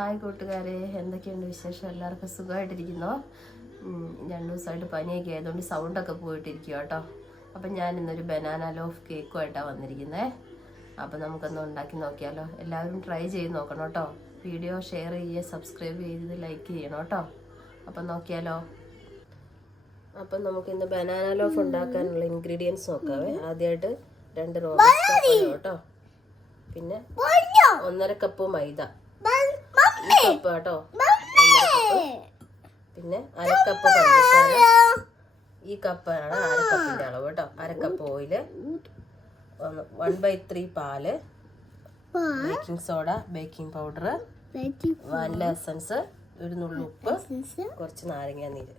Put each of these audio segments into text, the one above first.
Hi കൂട്ടുകാരെ, എന്തൊക്കെയുണ്ട് വിശേഷം? എല്ലാവർക്കും സുഖമായിട്ടിരിക്കുന്നോ? 2 ദിവസമായിട്ട് പനിയൊക്കെ ആയതുകൊണ്ട് സൗണ്ടൊക്കെ പോയിട്ടിരിക്കുക കേട്ടോ. അപ്പം ഞാൻ ഇന്നൊരു ബനാന ലോഫ് കേക്കുമായിട്ടാണ് വന്നിരിക്കുന്നത്. അപ്പം നമുക്കൊന്ന് ഉണ്ടാക്കി നോക്കിയാലോ? എല്ലാവരും ട്രൈ ചെയ്ത് നോക്കണം കേട്ടോ. വീഡിയോ ഷെയർ ചെയ്യുക, സബ്സ്ക്രൈബ് ചെയ്ത് ലൈക്ക് ചെയ്യണം കേട്ടോ. അപ്പം നോക്കിയാലോ? അപ്പം നമുക്കിന്ന് ബനാന ലോഫ് ഉണ്ടാക്കാനുള്ള ഇൻഗ്രീഡിയൻസ് നോക്കാവേ. ആദ്യമായിട്ട് 2 റോബസ്റ്റ പഴം കേട്ടോ, പിന്നെ 1.5 കപ്പ് മൈദ, ഈ കപ്പ് കേട്ടോ, 1.5 കപ്പ്, പിന്നെ 1/2 കപ്പ് പഞ്ചസാര, ഈ കപ്പാണ് 1/2 കപ്പിന്റെ അളവ് കേട്ടോ. 1/2 കപ്പ് ഓയില്, 1/3 പാല്, baking soda, baking powder, vanilla essence, ഒരു നുള്ളു ഉപ്പ്, കുറച്ച് നാരങ്ങ നീര്.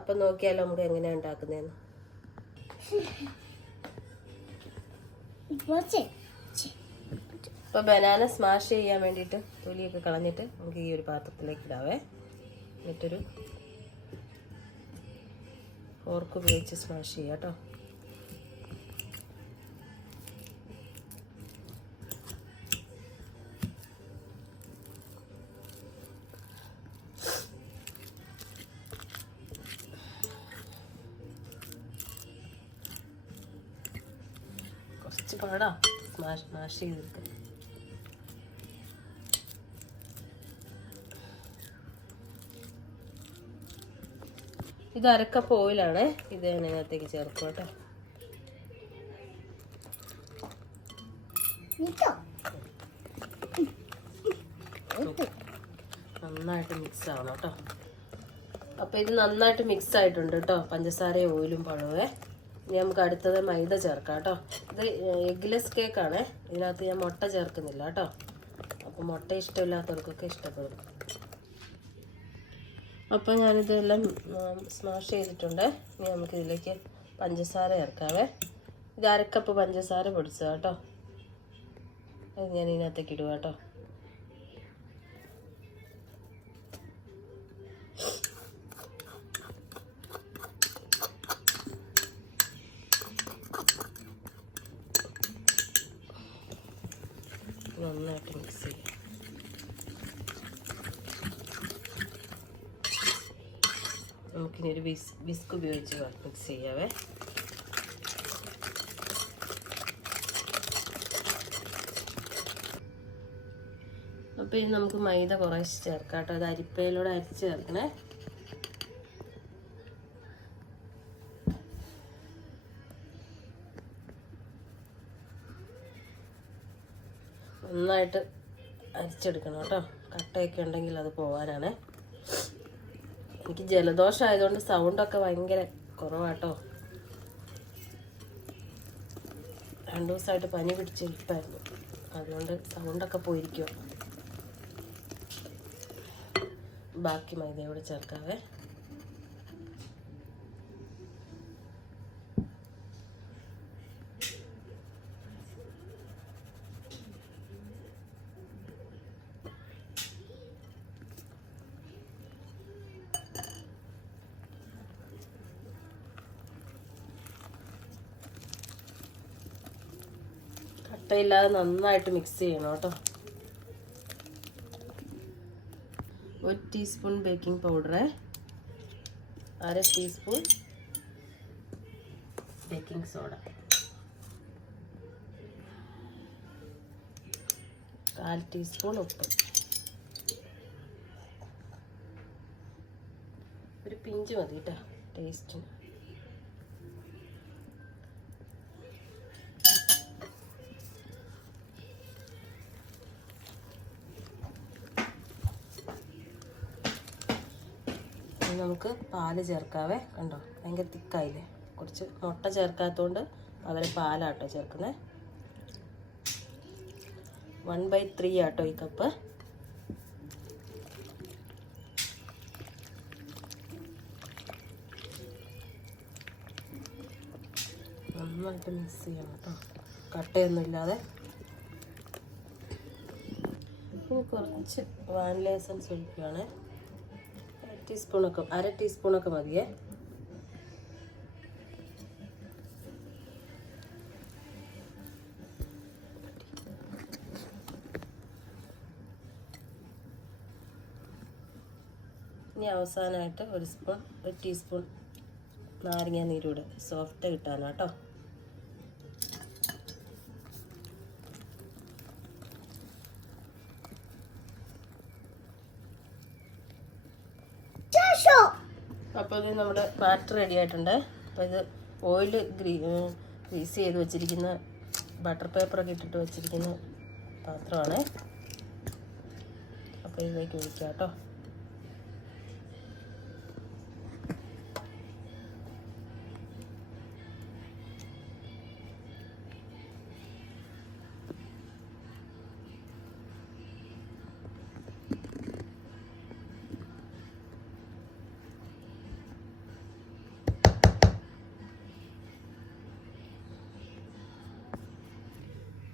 അപ്പൊ നോക്കിയാലോ നമുക്ക് എങ്ങനെയാ ഉണ്ടാക്കുന്നതെന്ന്. അപ്പോൾ ബനാന സ്മാഷ് ചെയ്യാൻ വേണ്ടിയിട്ട് തൊലിയൊക്കെ കളഞ്ഞിട്ട് നമുക്ക് ഈ ഒരു പാത്രത്തിലേക്ക് ഇടാവേ. എന്നിട്ടൊരു ഫോർക്ക് ഉപയോഗിച്ച് സ്മാഷ് ചെയ്യാം കേട്ടോ. കുറച്ച് പാടാ സ്മാഷ് ചെയ്തെടുക്കുക. ഇത് 1/2 കപ്പ് ഓയിലാണ്. ഇത് ഇതിനകത്തേക്ക് ചേർക്കും കേട്ടോ. നന്നായിട്ട് മിക്സ് ആവണം കേട്ടോ. അപ്പോൾ ഇത് നന്നായിട്ട് മിക്സ് ആയിട്ടുണ്ട് കേട്ടോ, പഞ്ചസാരയും ഓയിലും പഴവേ. ഇനി നമുക്ക് അടുത്തത് മൈദ ചേർക്കാം കേട്ടോ. ഇത് എഗ്ലെസ് കേക്കാണ്. ഇതിനകത്ത് ഞാൻ മുട്ട ചേർക്കുന്നില്ല കേട്ടോ. അപ്പോൾ മുട്ട ഇഷ്ടമില്ലാത്തവർക്കൊക്കെ ഇഷ്ടപ്പെടും. അപ്പോൾ ഞാനിതെല്ലാം സ്മാഷ് ചെയ്തിട്ടുണ്ട്. ഇനി നമുക്ക് ഇതിലേക്ക് പഞ്ചസാര ചേർക്കാവേ. ഇത് 1/2 കപ്പ് പഞ്ചസാര പൊടിച്ചത് കേട്ടോ. അത് ഞാൻ ഇതിനകത്തേക്ക് ഇടുക കേട്ടോ. നന്നായിട്ട് മിക്സ് ചെയ്യാം. നമുക്കിനി ഒരു വിസ്ക് ഉപയോഗിച്ച് മിക്സ് ചെയ്യാവേ. അപ്പോൾ ഇനി നമുക്ക് മൈദ കുറേശ്ശെ ചേർക്കാം കേട്ടോ. അത് അരിപ്പയിലൂടെ അരിച്ച് ചേർക്കണേ. നന്നായിട്ട് അരിച്ചെടുക്കണം കേട്ടോ. കട്ടയൊക്കെ ഉണ്ടെങ്കിൽ അത് പോകാനാണ്. എനിക്ക് ജലദോഷം ആയതുകൊണ്ട് സൗണ്ടൊക്കെ ഭയങ്കര കുറവാട്ടോ. 2 ദിവസമായിട്ട് പനി പിടിച്ചിരിപ്പായിരുന്നു, അതുകൊണ്ട് സൗണ്ടൊക്കെ പോയിരിക്കുക. ബാക്കി മൈദയോട് ചേർക്കാവേ. കട്ടയില്ലാതെ നന്നായിട്ട് മിക്സ് ചെയ്യണം കേട്ടോ. 1 teaspoon baking powder, 1/2 teaspoon baking soda, 1/4 teaspoon ഉപ്പ്, ഒരു പിഞ്ച് മതി കേട്ടോ ടേസ്റ്റിന്. നമുക്ക് പാല് ചേർക്കാവേ. കണ്ടോ, ഭയങ്കര തിക്കായില്ലേ. കുറച്ച് മുട്ട ചേർക്കാത്തതുകൊണ്ട് പകരം പാലാട്ടോ ചേർക്കുന്നത്. 1/3 ആട്ടോ ഈ കപ്പ്. നന്നായിട്ട് മിക്സ് ചെയ്യണം കേട്ടോ, കട്ടയൊന്നും ഇല്ലാതെ. ഇനി കുറച്ച് വാനില എസൻസ് ഒഴിക്കുകയാണ്. 1/2 ടീസ്പൂണൊക്കെ മതിയേ. ഇനി അവസാനമായിട്ട് ഒരു ടീസ്പൂൺ നാരങ്ങ നീരൂടെ സോഫ്റ്റ് കിട്ടാനാട്ടോ. അപ്പോൾ ഇത് നമ്മുടെ ബാറ്റർ റെഡി ആയിട്ടുണ്ട്. അപ്പോൾ ഇത് ഓയിൽ ഗ്രീസ് ചെയ്ത് വെച്ചിരിക്കുന്ന ബട്ടർ പേപ്പറൊക്കെ ഇട്ടിട്ട് വെച്ചിരിക്കുന്ന പാത്രമാണ്. അപ്പോൾ ഇതിലേക്ക് ഒഴിക്കാം കേട്ടോ.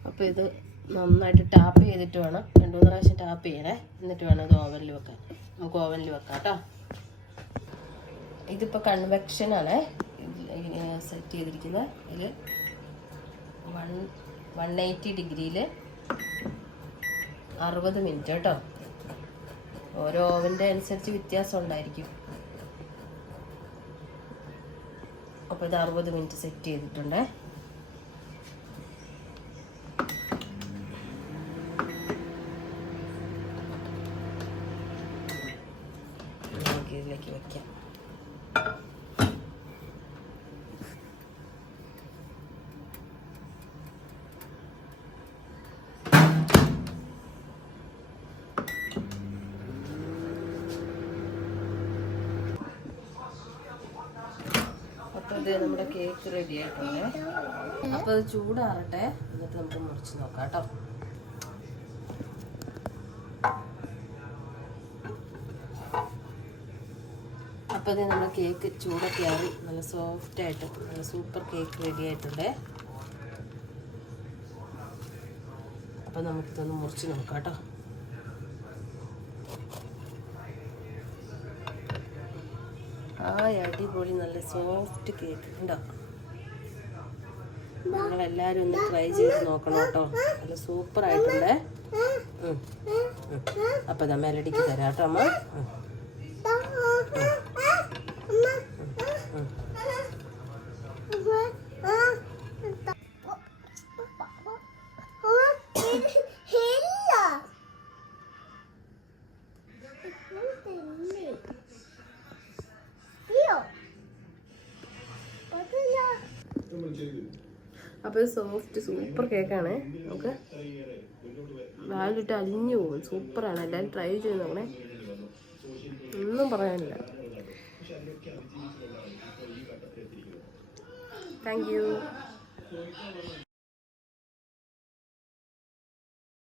അപ്പോൾ ഇത് നന്നായിട്ട് ടാപ്പ് ചെയ്തിട്ട് വേണം, 2-3 പ്രാവശ്യം ടാപ്പ് ചെയ്യണേ. എന്നിട്ട് വേണം ഇത് ഓവനിൽ വെക്കാൻ. നമുക്ക് ഓവനിൽ വെക്കാം കേട്ടോ. ഇതിപ്പോൾ കൺവെക്ഷനാണ് സെറ്റ് ചെയ്തിരിക്കുന്നത്. ഇതിൽ 180 ഡിഗ്രിയിൽ 60 മിനിറ്റ് കേട്ടോ. ഓരോ ഓവൻ്റെ അനുസരിച്ച് വ്യത്യാസം ഉണ്ടായിരിക്കും. അപ്പോൾ ഇത് 60 മിനിറ്റ് സെറ്റ് ചെയ്തിട്ടുണ്ട്. ഇതിലേക്ക് വയ്ക്കാം. അപ്പോൾ ഇത് നമ്മുടെ കേക്ക് റെഡി ആയിട്ടുണ്ട്. അപ്പോൾ അത് ചൂടാറട്ടെ, എന്നിട്ട് നമുക്ക് മുറിച്ച് നോക്കാം കേട്ടോ. അപ്പോൾ ഇത് നമ്മുടെ കേക്ക് ചൂടൊക്കെ ആറി നല്ല സോഫ്റ്റായിട്ട് നല്ല സൂപ്പർ കേക്ക് റെഡി ആയിട്ടുണ്ട്. അപ്പോൾ നമുക്കിതൊന്ന് മുറിച്ച് നോക്കാം കേട്ടോ. അടിപൊളി നല്ല സോഫ്റ്റ് കേക്ക് ഉണ്ടോ? നിങ്ങളെല്ലാവരും ഒന്ന് ട്രൈ ചെയ്ത് നോക്കണം കേട്ടോ. നല്ല സൂപ്പറായിട്ടുണ്ട്. അപ്പോൾ ഞാൻ മെലഡിക്ക് തരാം കേട്ടോ അമ്മ. അപ്പോൾ സോഫ്റ്റ് സൂപ്പർ കേക്കാണ്. നമുക്ക് വാലിട്ട് അലിഞ്ഞു പോകും. സൂപ്പറാണ്. എല്ലാവരും ട്രൈ ചെയ്ത് നോക്കണേ. ഒന്നും പറയാനില്ല. Thank you.